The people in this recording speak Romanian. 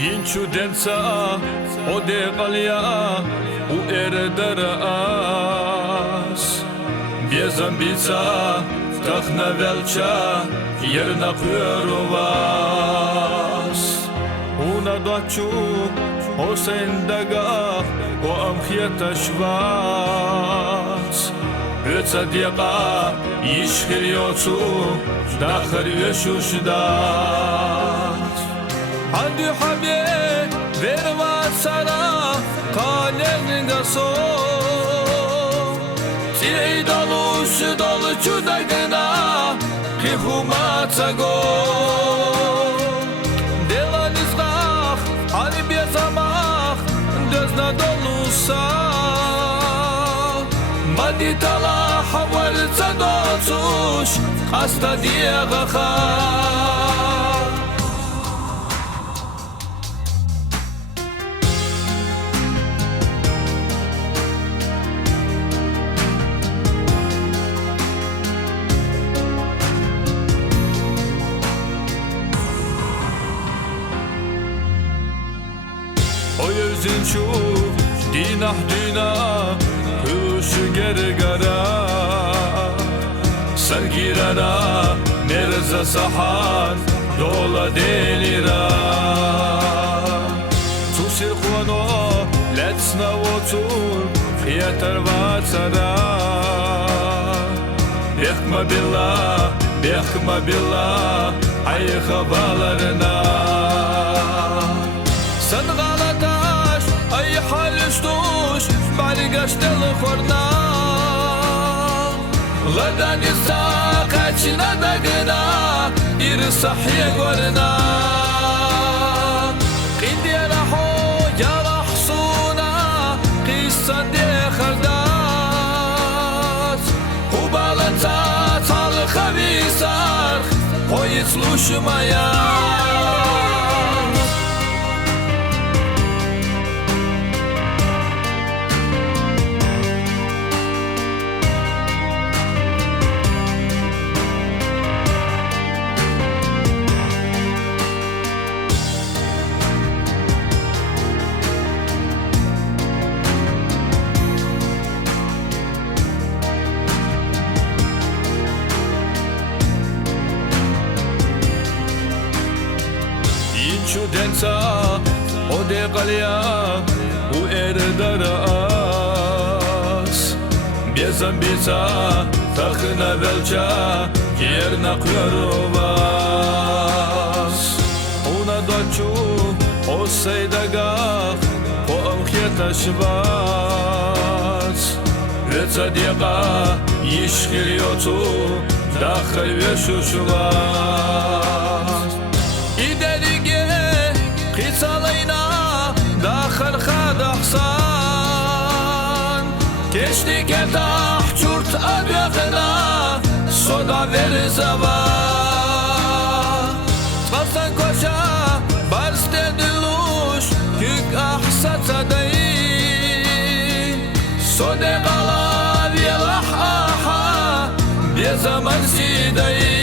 Inchu densa o de qalya u erdaras Bez ambica takhna velcha yerna qyrovas Una dochu o sendaga o amkhiyata shvats Ötsa diqa ishkhiryotu dakhar yeshushdat Hadi habi verva sara kalengda so Tiyei dalu chudagna Kihumatsago Delanizgah hani bezamach Dözna dolusa Maditala havalca docush Asta diegacha O yüzün şu dinah dinah Hüşü gergara Sergirara Merza sahan Dola delira Tusir kuano Letsna votur Yeter vatsara Bekma billah Ay havalarına Sen galataş, ay halüstuş, Barigaş deli korna Ladan isa kaçına da gına İri sahye gorna Qindiyara ho yarah suna Qissa de khardat Hubalata tal khavisar Hoyit luşmaya Inchu densa o de qalya u erdaras Bez ambica takhna velcha yerna qyrovas Una dochu o seydagah o amkhiyata shvats Ötsa diqa ishkhiryotu dakhal veshushvas İderige qitsalayna dakhal khad ahsan Keştik etah çurt abyaqna soda verzava Tvarsan koşa barste dilush yük ahsatsaday Sode qala vielah aha bezaman siday